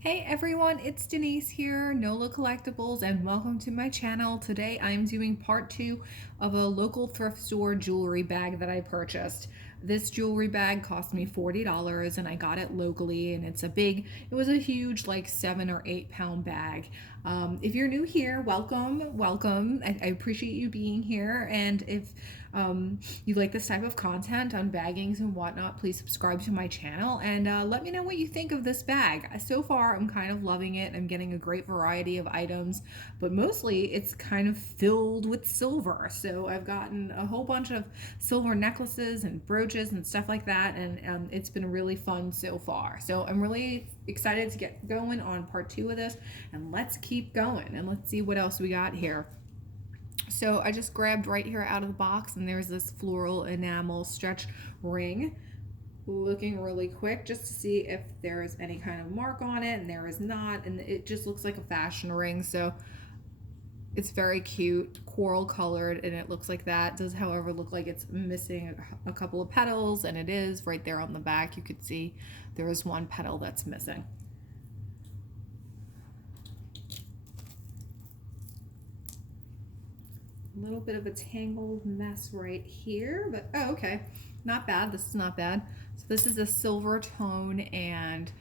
Hey everyone, it's Denise here, NOLA Collectibles, and welcome to my channel. Today I'm doing part two of a local thrift store jewelry bag that I purchased. This jewelry bag cost me $40 and I got it locally, and it was a huge like 7 or 8 pound bag. If you're new here, welcome. I appreciate you being here, and if you like this type of content on baggings and whatnot, please subscribe to my channel and let me know what you think of this bag. So far, I'm kind of loving it. I'm getting a great variety of items, but mostly it's kind of filled with silver. So I've gotten a whole bunch of silver necklaces and brooches and stuff like that, and it's been really fun so far. So I'm really excited to get going on part two of this, and let's keep going and let's see what else we got here. So I just grabbed right here out of the box, and there's this floral enamel stretch ring. Looking really quick just to see if there is any kind of mark on it, and there is not, and it just looks like a fashion ring. So it's very cute, coral colored, and it looks like that. It does, however, look like it's missing a couple of petals, and it is right there on the back. You could see there is one petal that's missing. A little bit of a tangled mess right here, but oh, okay, not bad. This is not bad. So this is a silver tone and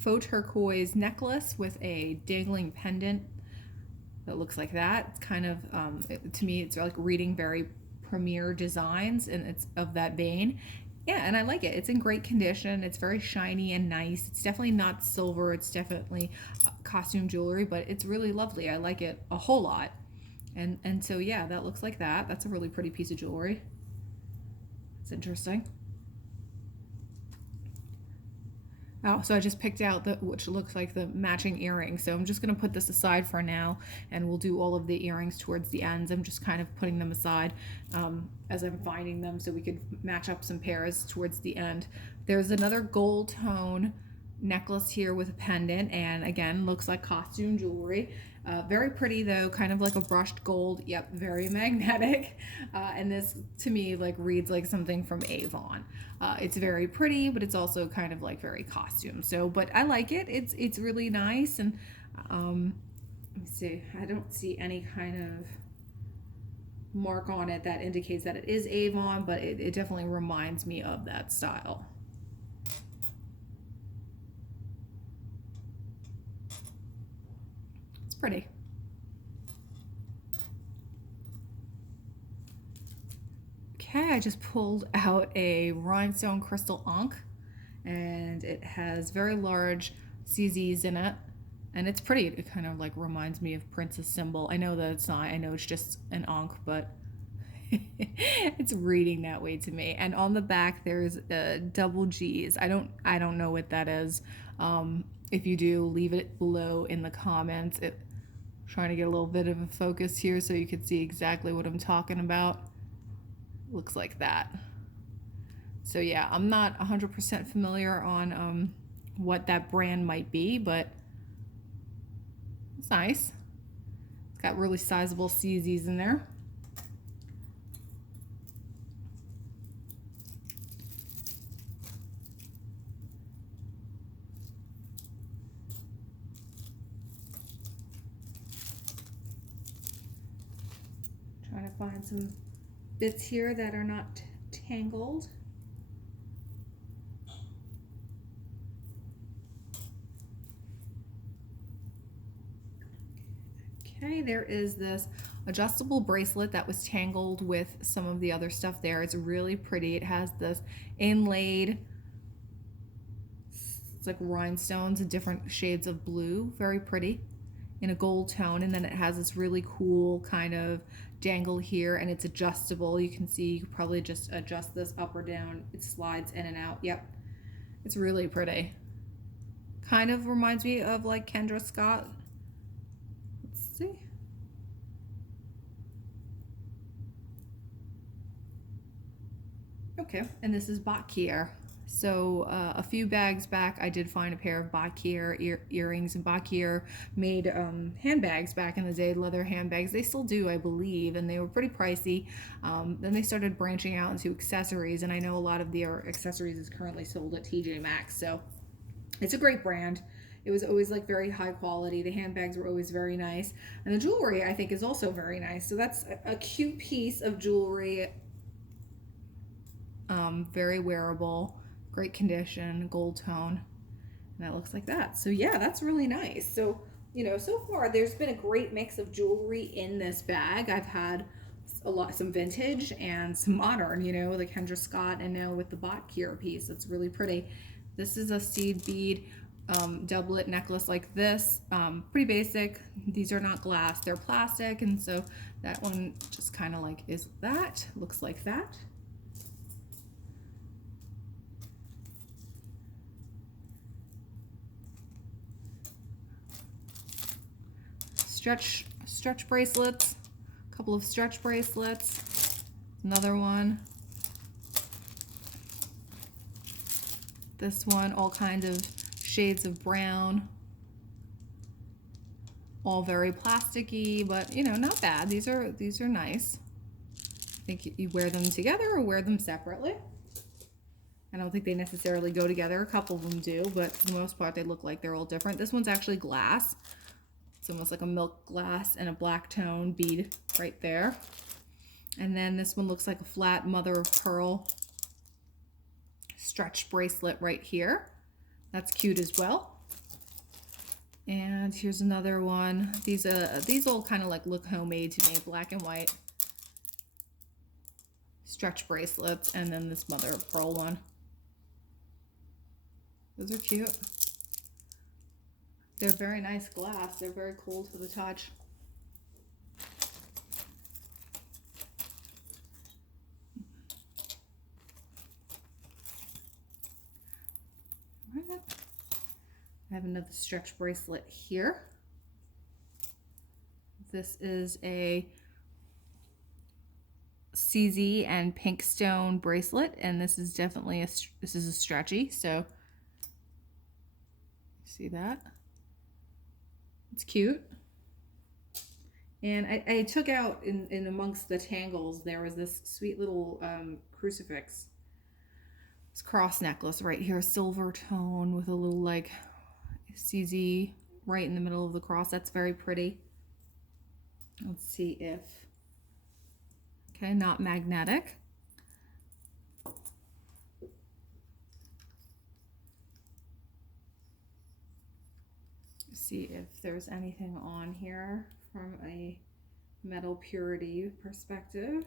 faux turquoise necklace with a dangling pendant that looks like that. It's kind of to me, it's like reading very premier designs, and it's of that vein. Yeah, and I like it. It's in great condition. It's very shiny and nice. It's definitely not silver. It's definitely costume jewelry, but it's really lovely. I like it a whole lot. And so yeah, that looks like that. That's a really pretty piece of jewelry. It's interesting. Oh, so I just picked out which looks like the matching earring. So I'm just gonna put this aside for now, and we'll do all of the earrings towards the ends. I'm just kind of putting them aside as I'm finding them, so we could match up some pairs towards the end. There's another gold tone necklace here with a pendant, and again, looks like costume jewelry. Very pretty though, kind of like a brushed gold. Yep, very magnetic. And this to me like reads like something from Avon. It's very pretty, but it's also kind of like very costume. So, but I like it. It's really nice. And let me see. I don't see any kind of mark on it that indicates that it is Avon, but it definitely reminds me of that style. It's pretty. Okay, I just pulled out a rhinestone crystal ankh, and it has very large CZs in it, and it's pretty. It kind of like reminds me of Princess symbol. I know that it's not. I know it's just an ankh, but it's reading that way to me. And on the back there's double G's. I don't know what that is. If you do, leave it below in the comments. Trying to get a little bit of a focus here so you can see exactly what I'm talking about. Looks like that. So yeah, I'm not 100% familiar on what that brand might be, but it's nice. It's got really sizable CZs in there. Trying to find some bits here that are not tangled. Okay, there is this adjustable bracelet that was tangled with some of the other stuff there. It's really pretty. It has this inlaid, it's like rhinestones in different shades of blue. Very pretty in a gold tone, and then it has this really cool kind of dangle here, and it's adjustable. You can see you could probably just adjust this up or down. It slides in and out. Yep, it's really pretty. Kind of reminds me of like Kendra Scott. Let's see. Okay, and this is Bakir. So a few bags back, I did find a pair of Bakir earrings, and Bakir made handbags back in the day, leather handbags. They still do, I believe, and they were pretty pricey. Then they started branching out into accessories, and I know a lot of their accessories is currently sold at TJ Maxx. So It's a great brand. It was always like very high quality. The handbags were always very nice. And the jewelry, I think, is also very nice. So that's a cute piece of jewelry. Very wearable, great condition, gold tone. And that looks like that. So yeah, that's really nice. So, so far there's been a great mix of jewelry in this bag. I've had some vintage and some modern, the Kendra Scott, and now with the bot Kier piece. It's really pretty. This is a seed bead doublet necklace like this. Pretty basic. These are not glass, they're plastic. And so that one just kind of like is that, looks like that. Stretch bracelets, a couple of stretch bracelets, another one, this one, all kinds of shades of brown, all very plasticky, but not bad. These are nice. I think you wear them together or wear them separately. I don't think they necessarily go together. A couple of them do, but for the most part they look like they're all different. This one's actually glass. It's almost like a milk glass and a black tone bead right there. And then this one looks like a flat mother of pearl stretch bracelet right here. That's cute as well. And here's another one. These all kind of like look homemade to me, black and white stretch bracelets, and then this mother of pearl one. Those are cute. They're very nice glass. They're very cool to the touch. I have another stretch bracelet here. This is a CZ and pink stone bracelet, and this is definitely this is a stretchy, so see that? It's cute. And I took out in amongst the tangles, there was this sweet little crucifix. This cross necklace right here, silver tone with a little like CZ right in the middle of the cross. That's very pretty. Let's see if, okay, not magnetic. See if there's anything on here from a metal purity perspective.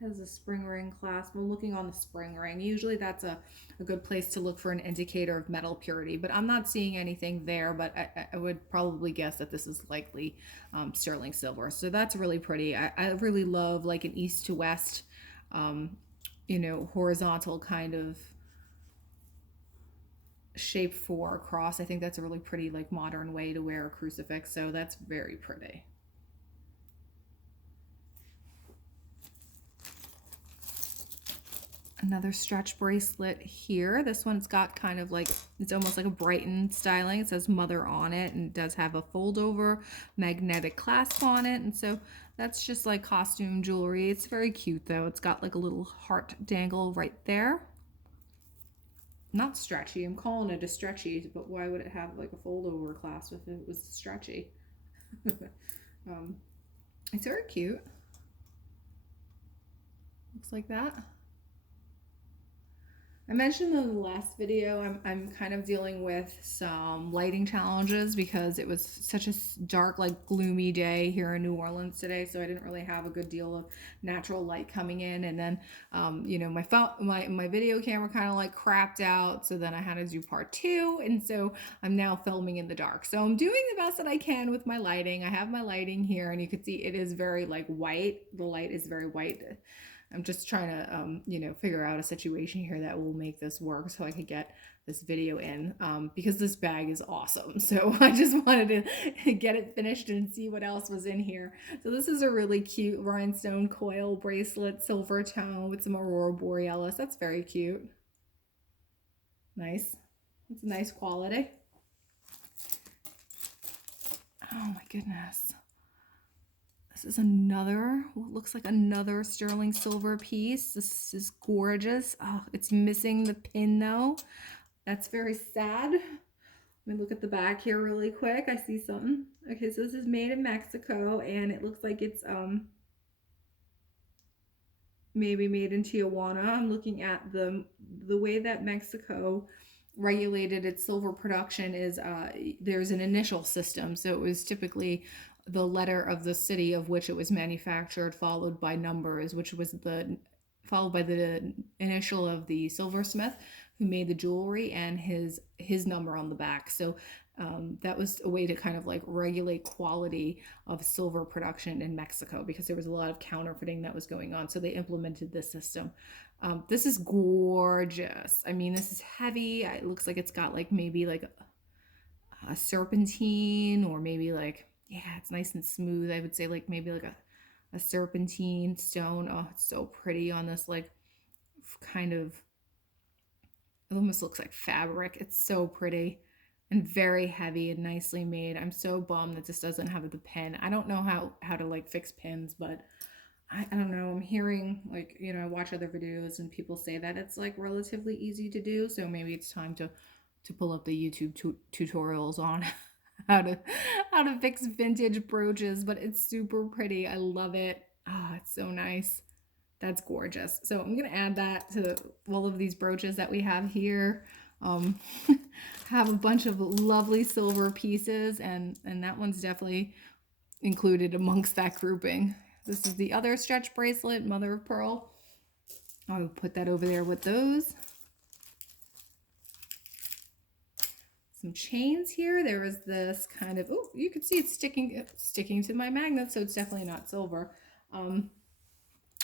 Has a spring ring clasp. I'm looking on the spring ring. Usually that's a good place to look for an indicator of metal purity, but I'm not seeing anything there, but I would probably guess that this is likely sterling silver. So that's really pretty. I really love like an east to west, horizontal kind of shape for a cross. I think that's a really pretty like modern way to wear a crucifix. So that's very pretty. Another stretch bracelet here. This one's got kind of like, it's almost like a Brighton styling. It says mother on it, and it does have a fold over magnetic clasp on it. And so that's just like costume jewelry. It's very cute though. It's got like a little heart dangle right there. Not stretchy. I'm calling it a stretchy, but why would it have like a fold over clasp if it was stretchy? It's very cute. Looks like that. I mentioned in the last video, I'm kind of dealing with some lighting challenges because it was such a dark, like gloomy day here in New Orleans today. So I didn't really have a good deal of natural light coming in. And then, my phone, my video camera kind of like crapped out. So then I had to do part 2. And so I'm now filming in the dark. So I'm doing the best that I can with my lighting. I have my lighting here and you can see it is very like white. The light is very white. I'm just trying to, figure out a situation here that will make this work so I could get this video in because this bag is awesome. So I just wanted to get it finished and see what else was in here. So this is a really cute rhinestone coil bracelet, silver tone with some aurora borealis. That's very cute. Nice. It's a nice quality. Oh my goodness. This is another, what looks like another sterling silver piece. This is gorgeous. Oh, it's missing the pin though. That's very sad. Let me look at the back here really quick. I see something. Okay, so this is made in Mexico, and it looks like it's maybe made in Tijuana. I'm looking at the way that Mexico regulated its silver production is there's an initial system. So it was typically the letter of the city of which it was manufactured, followed by numbers, which was the followed by the initial of the silversmith who made the jewelry and his number on the back. So that was a way to kind of like regulate quality of silver production in Mexico because there was a lot of counterfeiting that was going on. So they implemented this system. This is gorgeous. I mean, this is heavy. It looks like it's got like maybe like a serpentine, or maybe like, yeah, it's nice and smooth. I would say like maybe like a serpentine stone. Oh, it's so pretty on this like kind of, it almost looks like fabric. It's so pretty and very heavy and nicely made. I'm so bummed that this doesn't have the pin. I don't know how to like fix pins, but I don't know. I'm hearing like, you know, I watch other videos and people say that it's like relatively easy to do. So maybe it's time to pull up the YouTube tutorials on how to fix vintage brooches, but it's super pretty. I love it. Oh, it's so nice. That's gorgeous. So I'm going to add that to all of these brooches that we have here. Have a bunch of lovely silver pieces, and that one's definitely included amongst that grouping. This is the other stretch bracelet, mother of pearl. I'll put that over there with those. Some chains here. There is this kind of, oh, you can see it's sticking to my magnet, so it's definitely not silver.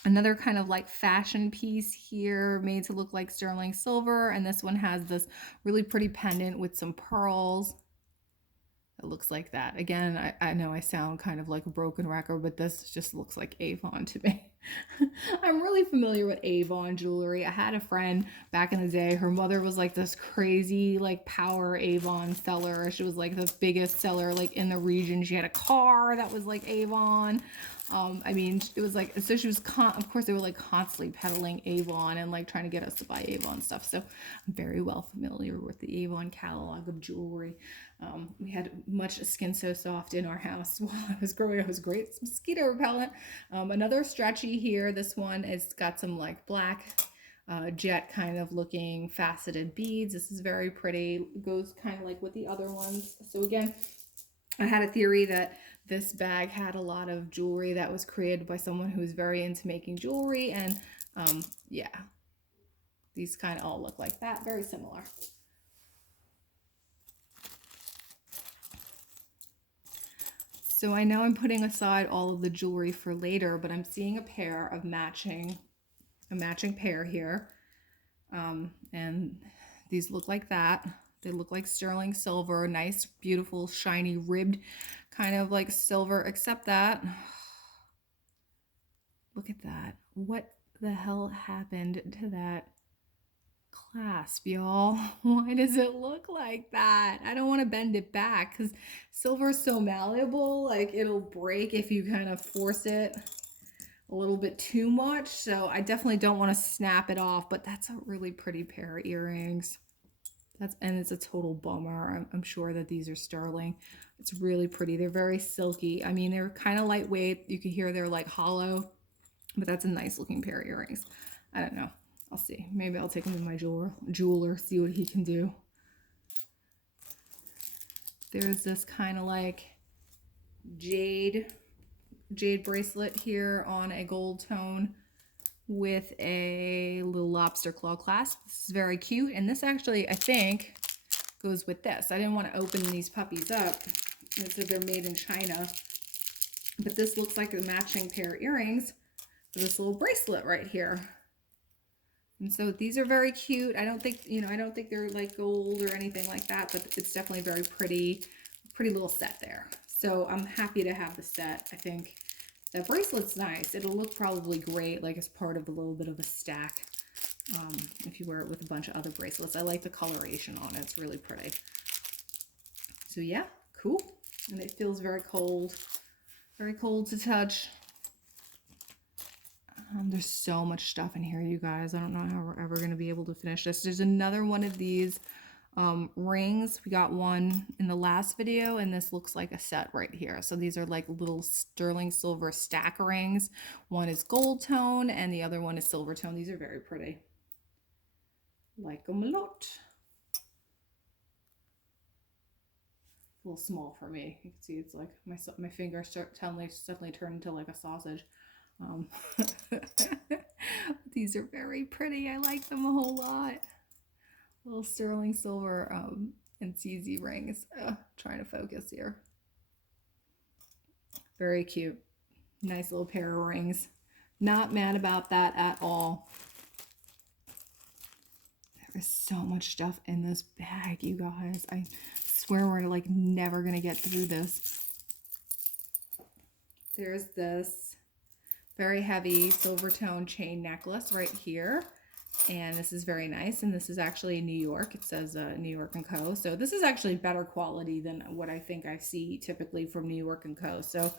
Another kind of like fashion piece here made to look like sterling silver, and this one has this really pretty pendant with some pearls. It looks like that. Again, I know I sound kind of like a broken record, but this just looks like Avon to me. I'm really familiar with Avon jewelry. I had a friend back in the day. Her mother was like this crazy like power Avon seller. She was like the biggest seller like in the region. She had a car that was like Avon. I mean, it was like, so she was, of course, they were like constantly peddling Avon and like trying to get us to buy Avon stuff. So I'm very well familiar with the Avon catalog of jewelry. We had much Skin So Soft in our house while I was growing up. It was great. It's mosquito repellent. Another stretchy here. This one has got some like black jet kind of looking faceted beads. This is very pretty. It goes kind of like with the other ones. So again, I had a theory that this bag had a lot of jewelry that was created by someone who was very into making jewelry, and yeah, these kind of all look like that, very similar. So I know I'm putting aside all of the jewelry for later, but I'm seeing a pair of matching pair here, and these look like that. They look like sterling silver, nice, beautiful, shiny, ribbed kind of like silver, except that, look at that. What the hell happened to that clasp, y'all? Why does it look like that? I don't want to bend it back because silver is so malleable. Like it'll break if you kind of force it a little bit too much. So I definitely don't want to snap it off, but that's a really pretty pair of earrings. And it's a total bummer. I'm sure that these are sterling. It's really pretty. They're very silky. I mean, they're kind of lightweight. You can hear they're like hollow, but that's a nice looking pair of earrings. I don't know. I'll see. Maybe I'll take them to my jeweler, see what he can do. There's this kind of like jade bracelet here on a gold tone with a little lobster claw clasp. This is very cute, and this actually, I think, goes with this. I didn't want to open these puppies up. It says they're made in China, but this looks like a matching pair of earrings for this little bracelet right here. And so these are very cute. I don't think, I don't think they're like gold or anything like that, but it's definitely very pretty little set there. So I'm happy to have the set. I think that bracelet's nice. It'll look probably great, like as part of a little bit of a stack, if you wear it with a bunch of other bracelets. I like the coloration on it. It's really pretty. So yeah, cool. And it feels very cold to touch. There's so much stuff in here, you guys. I don't know how we're ever going to be able to finish this. There's another one of these rings. We got one in the last video, and this looks like a set right here. So these are like little sterling silver stack rings. One is gold tone, and the other one is silver tone. These are very pretty. Like them a lot. A little small for me. You can see it's like my fingers suddenly turn into like a sausage. These are very pretty. I like them a whole lot. Little sterling silver and CZ rings. Trying to focus here. Very cute. Nice little pair of rings. Not mad about that at all. There is so much stuff in this bag, you guys. I swear we're like never gonna get through this. There's this very heavy silver tone chain necklace right here. And this is very nice. And this is actually New York. It says New York & Co. So this is actually better quality than what I think I see typically from New York & Co. So,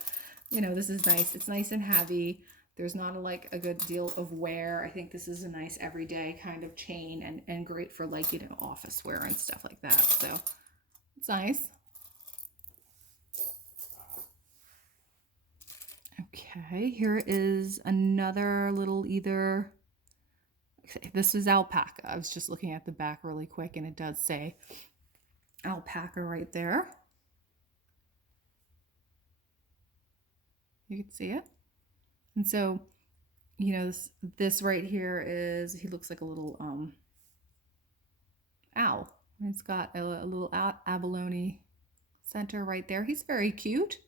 you know, this is nice. It's nice and heavy. There's not like a good deal of wear. I think this is a nice everyday kind of chain and great for like, you know, office wear and stuff like that. So it's nice. Okay, here is another little either... Okay, this is alpaca. I was just looking at the back really quick, and it does say alpaca right there. You can see it. And so, you know, this right here is, he looks like a little owl. It's got a little abalone center right there. He's very cute.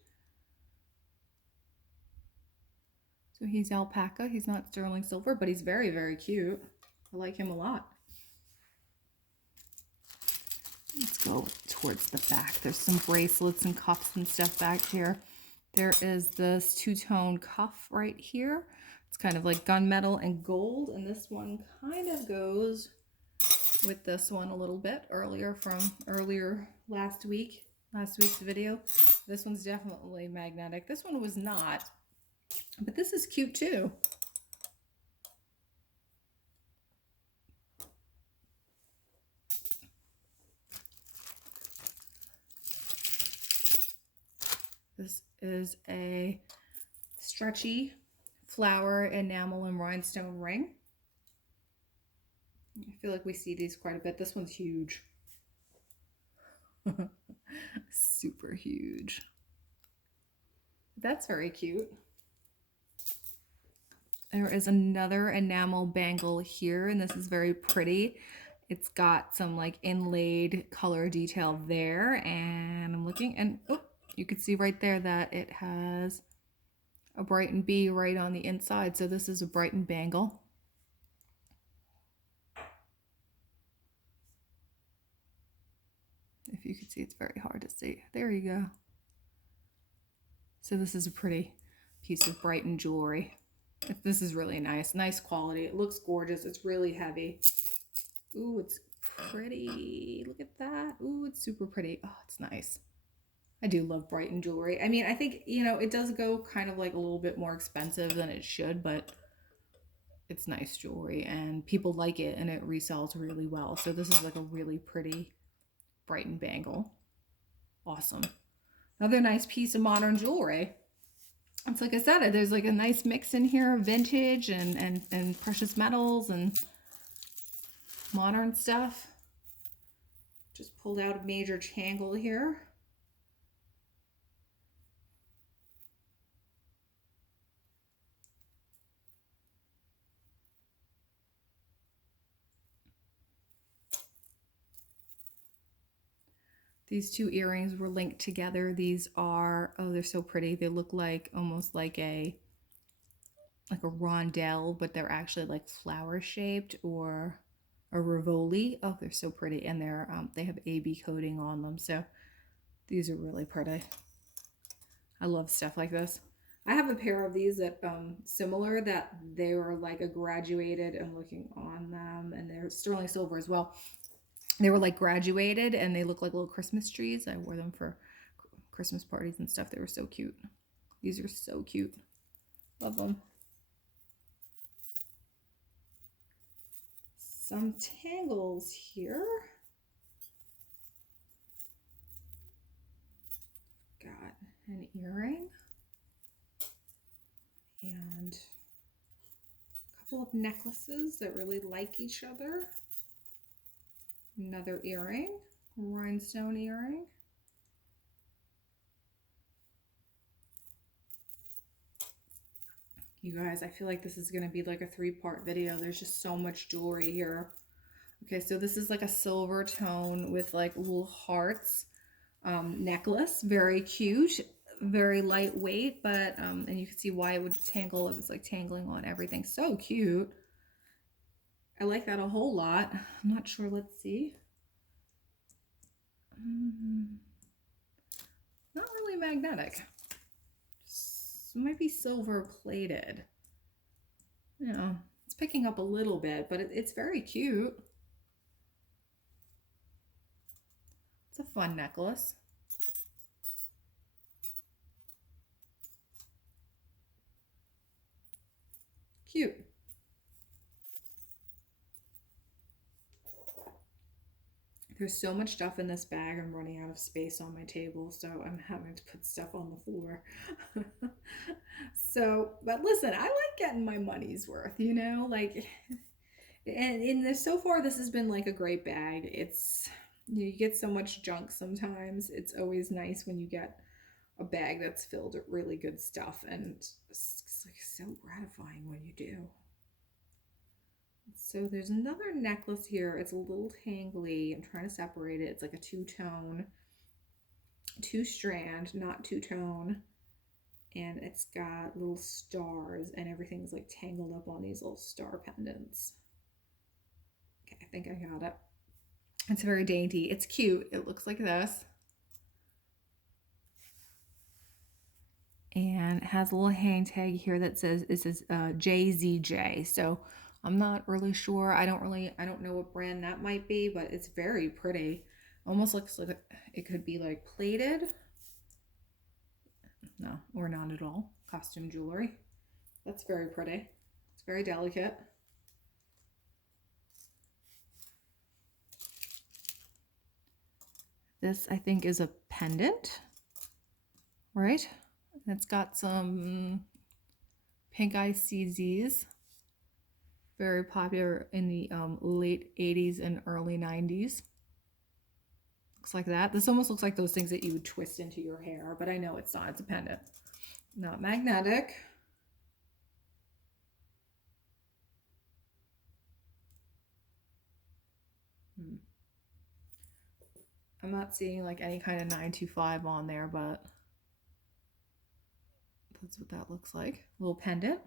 So he's alpaca. He's not sterling silver, but he's very, very cute. I like him a lot. Let's go towards the back. There's some bracelets and cuffs and stuff back here. There is this two-tone cuff right here. It's kind of like gunmetal and gold, and this one kind of goes with this one a little bit earlier last week's video. This one's definitely magnetic. This one was not, but this is cute too. This is a stretchy flower enamel and rhinestone ring. I feel like we see these quite a bit. This one's huge. Super huge. That's very cute. There is another enamel bangle here, and this is very pretty. It's got some like inlaid color detail there, and I'm looking, and oh, you can see right there that it has a Brighton bee right on the inside. So this is a Brighton bangle. If you can see, it's very hard to see. There you go. So this is a pretty piece of Brighton jewelry. This is really nice quality. It looks gorgeous. It's really heavy. Ooh, it's pretty. Look at that. Ooh, it's super pretty. Oh, it's nice. I do love Brighton jewelry. I mean, I think, you know, it does go kind of like a little bit more expensive than it should, but it's nice jewelry and people like it and it resells really well. So this is like a really pretty Brighton bangle. Awesome. Another nice piece of modern jewelry. It's like I said, there's like a nice mix in here, vintage and precious metals and modern stuff. Just pulled out a major tangle here. These two earrings were linked together. These are, oh, they're so pretty. They look like almost like a rondelle, but they're actually like flower shaped, or a Rivoli. Oh, they're so pretty. And they're they have AB coating on them. So these are really pretty. I love stuff like this. I have a pair of these that similar, that they were like a graduated, and looking on them, and they're sterling silver as well. They were like graduated and they look like little Christmas trees. I wore them for Christmas parties and stuff. They were so cute. These are so cute. Love them. Some tangles here. Got an earring and a couple of necklaces that really like each other. Another earring, rhinestone earring. You guys, I feel like this is going to be like a 3-part video. There's just so much jewelry here. Okay, so this is like a silver tone with like little hearts necklace. Very cute, very lightweight, but and you can see why it would tangle. It was like tangling on everything. So cute. I like that a whole lot. I'm not sure. Let's see. Not really magnetic. Might be silver plated. Yeah, it's picking up a little bit, but it's very cute. It's a fun necklace. Cute. There's so much stuff in this bag, I'm running out of space on my table, so I'm having to put stuff on the floor. So, but listen, I like getting my money's worth, you know, like, and in this, so far, this has been like a great bag. It's, you get so much junk sometimes. It's always nice when you get a bag that's filled with really good stuff, and it's like so gratifying when you do. So there's another necklace here. It's a little tangly. I'm trying to separate it. It's like a two-tone, two-strand, not two-tone. And it's got little stars and everything's like tangled up on these little star pendants. Okay, I think I got it. It's very dainty. It's cute. It looks like this. And it has a little hang tag here that says, it says JZJ. So I'm not really sure. I don't know what brand that might be, but it's very pretty. Almost looks like it could be like plated. No, or not at all. Costume jewelry. That's very pretty. It's very delicate. This, I think, is a pendant, right? It's got some pink eye CZs. Very popular in the late 80s and early 90s. Looks like that. This almost looks like those things that you would twist into your hair, but I know it's not. It's a pendant. Not magnetic. I'm not seeing like any kind of 925 on there, but that's what that looks like. A little pendant.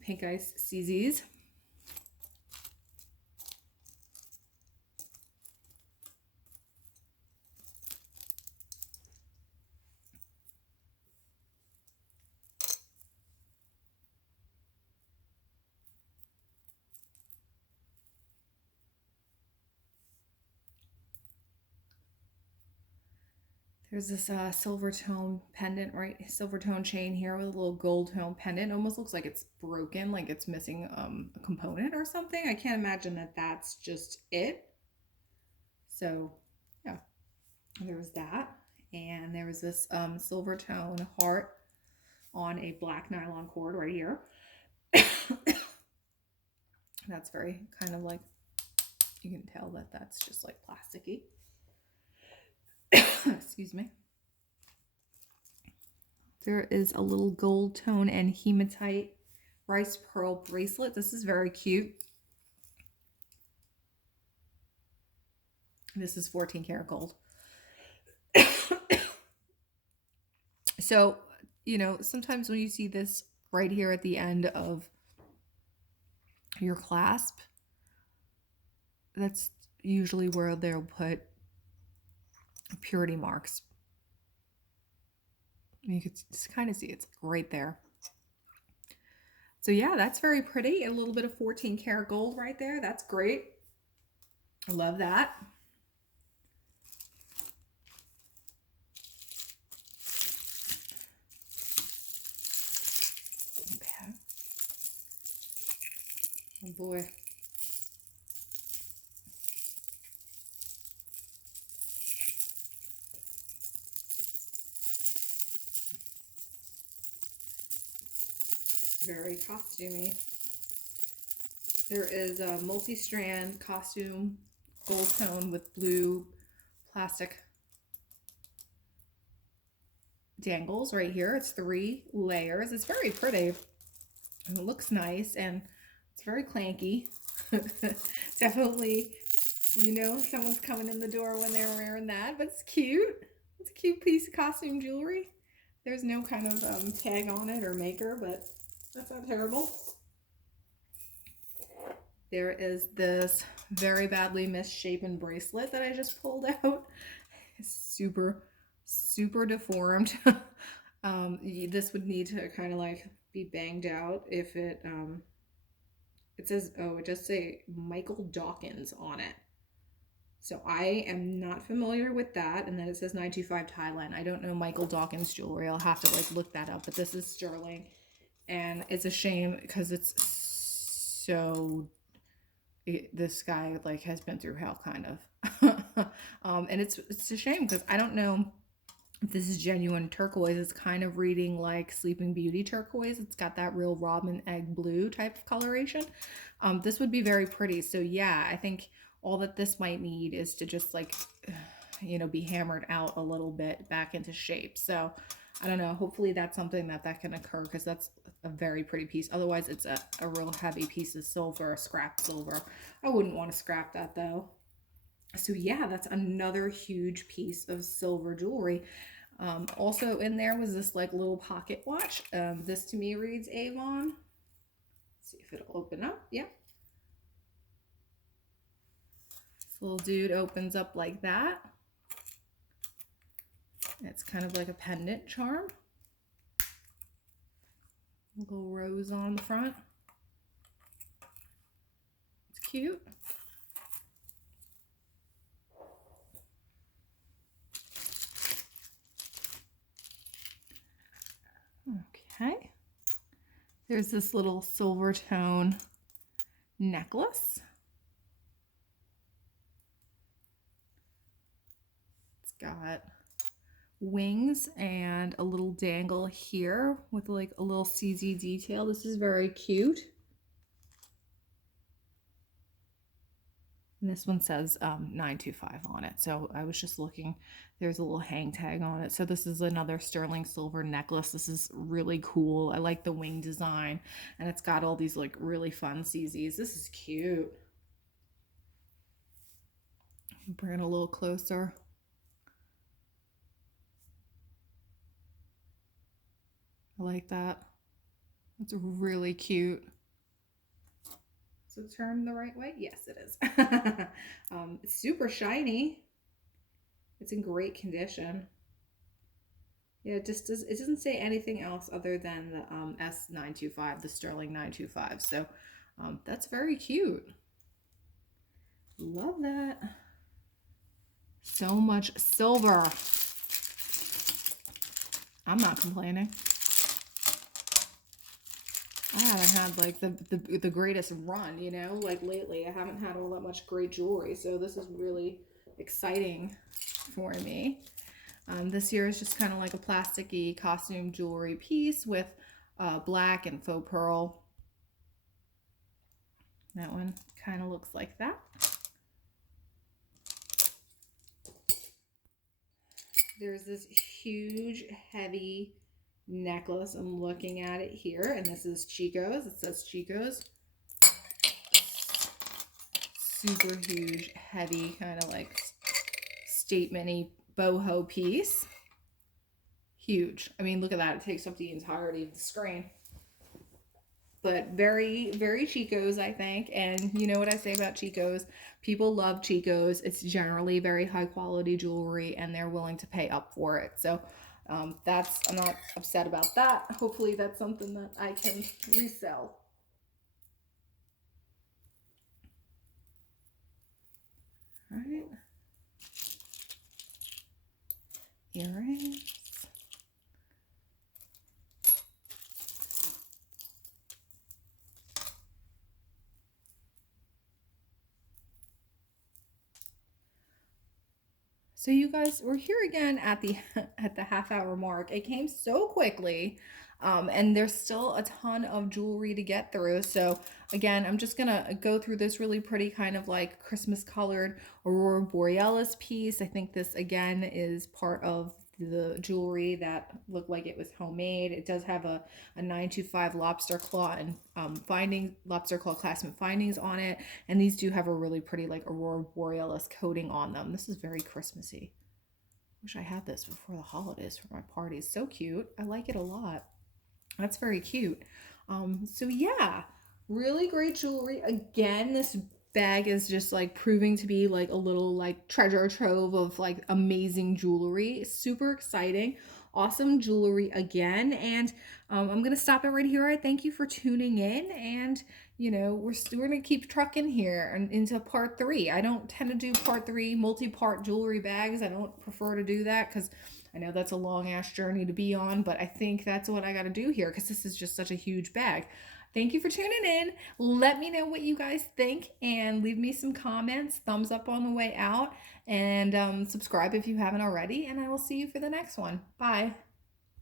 Pink ice CZs. There's this silver tone pendant, right? Silver tone chain here with a little gold tone pendant. It almost looks like it's broken, like it's missing a component or something. I can't imagine that that's just it. So yeah, there was that. And there was this silver tone heart on a black nylon cord right here. That's very kind of like, you can tell that that's just like plasticky. Excuse me. There is a little gold tone and hematite rice pearl bracelet. This is very cute. This is 14 karat gold. So, you know, sometimes when you see this right here at the end of your clasp, that's usually where they'll put purity marks. You can just kind of see it's right there. So yeah, that's very pretty. A little bit of 14 karat gold right there. That's great. I love that. boy. Very costumey. There is a multi-strand costume gold tone with blue plastic dangles right here. It's 3 layers. It's very pretty. And it looks nice and it's very clanky. Definitely, you know, someone's coming in the door when they're wearing that, but it's cute. It's a cute piece of costume jewelry. There's no kind of tag on it or maker, but that's not terrible. There is this very badly misshapen bracelet that I just pulled out. It's super, super deformed. This would need to kind of like be banged out if it, it says, oh, it does say Michael Dawkins on it. So I am not familiar with that. And then it says 925 Thailand. I don't know Michael Dawkins jewelry. I'll have to like look that up, but this is sterling. And it's a shame because it's so, this guy like has been through hell kind of. And it's a shame because I don't know if this is genuine turquoise. It's kind of reading like Sleeping Beauty turquoise. It's got that real robin egg blue type of coloration. This would be very pretty. So yeah, I think all that this might need is to just like, you know, be hammered out a little bit back into shape. So I don't know, hopefully that's something that can occur because that's a very pretty piece. Otherwise it's a real heavy piece of silver, scrap silver. I wouldn't want to scrap that though. So yeah, that's another huge piece of silver jewelry. Also in there was this like little pocket watch. This to me reads Avon. Let's see if it'll open up. Yeah. This little dude opens up like that. It's kind of like a pendant charm. A little rose on the front. It's cute. Okay. There's this little silver tone necklace. It's got wings and a little dangle here with like a little CZ detail. This is very cute. And this one says 925 on it. So I was just looking, there's a little hang tag on it. So this is another sterling silver necklace. This is really cool. I like the wing design and it's got all these like really fun CZs. This is cute. Bring it a little closer. I like that. It's really cute. So turn the right way? Yes, it is. It's super shiny. It's in great condition. Yeah, it doesn't say anything else other than the S925, the sterling 925. So that's very cute. Love that. So much silver. I'm not complaining. I haven't had like the greatest run, you know, like lately. I haven't had all that much great jewelry, so this is really exciting for me. This year is just kind of like a plasticky costume jewelry piece with black and faux pearl. That one kind of looks like that. There's this huge, heavy necklace. I'm looking at it here, and this is Chico's. It says Chico's. Super huge, heavy, kind of like statement-y boho piece. Huge. I mean, look at that. It takes up the entirety of the screen. But very, very Chico's, I think. And you know what I say about Chico's? People love Chico's. It's generally very high quality jewelry and they're willing to pay up for it. So I'm not upset about that. Hopefully that's something that I can resell. All right. Earrings. So you guys, we're here again at the at the half-hour mark. It came so quickly. And there's still a ton of jewelry to get through. So again, I'm just gonna go through this really pretty kind of like Christmas colored Aurora Borealis piece. I think this again is part of the jewelry that looked like it was homemade. It does have a 925 lobster claw and lobster claw clasp findings on it. And these do have a really pretty like Aurora Borealis coating on them. This is very Christmassy. Wish I had this before the holidays for my parties. So cute. I like it a lot. That's very cute. So yeah, really great jewelry. Again, this bag is just like proving to be like a little like treasure trove of like amazing jewelry. Super exciting. Awesome jewelry again. And I'm gonna stop it right here. I thank you for tuning in, and you know we're gonna keep trucking here and into part 3. I don't tend to do part 3 multi-part jewelry bags. I don't prefer to do that because I know that's a long ass journey to be on, but I think that's what I got to do here because this is just such a huge bag. Thank you for tuning in. Let me know what you guys think and leave me some comments, thumbs up on the way out, and subscribe if you haven't already. And I will see you for the next one. Bye.